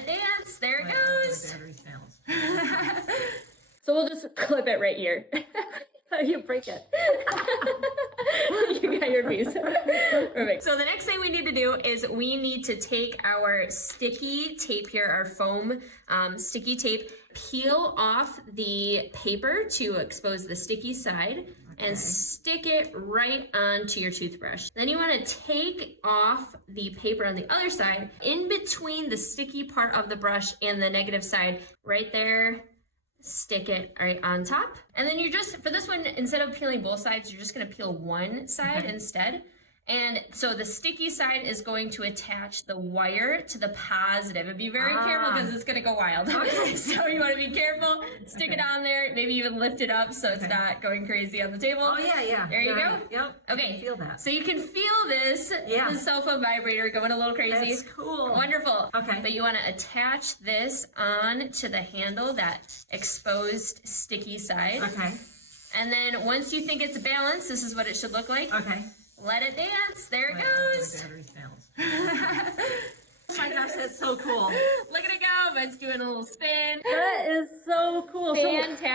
it dance. There it goes. The battery fails. So we'll just clip it right here. You break it. You got your piece. Perfect. So the next thing we need to do is we need to take our sticky tape here, our foam sticky tape, peel off the paper to expose the sticky side, and stick it right onto your toothbrush. Then you want to take off the paper on the other side, in between the sticky part of the brush and the negative side, right there. Stick it right on top. And then you're just, for this one, instead of peeling both sides, you're just gonna peel one side instead. And so the sticky side is going to attach the wire to the positive. And be very careful because it's gonna go wild. Okay. So you wanna be careful, stick it on there, maybe even lift it up so it's not going crazy on the table. Oh yeah, yeah. There you go. Yep. Okay. I can feel that. So you can feel this, the cell phone vibrator going a little crazy. That's cool. Wonderful. Okay. But you wanna attach this on to the handle, that exposed sticky side. Okay. And then once you think it's balanced, this is what it should look like. Okay. Let it dance. There it goes. The battery fails. Oh my gosh, that's so cool. Look at it go. It's doing a little spin. That is so cool. Fantastic.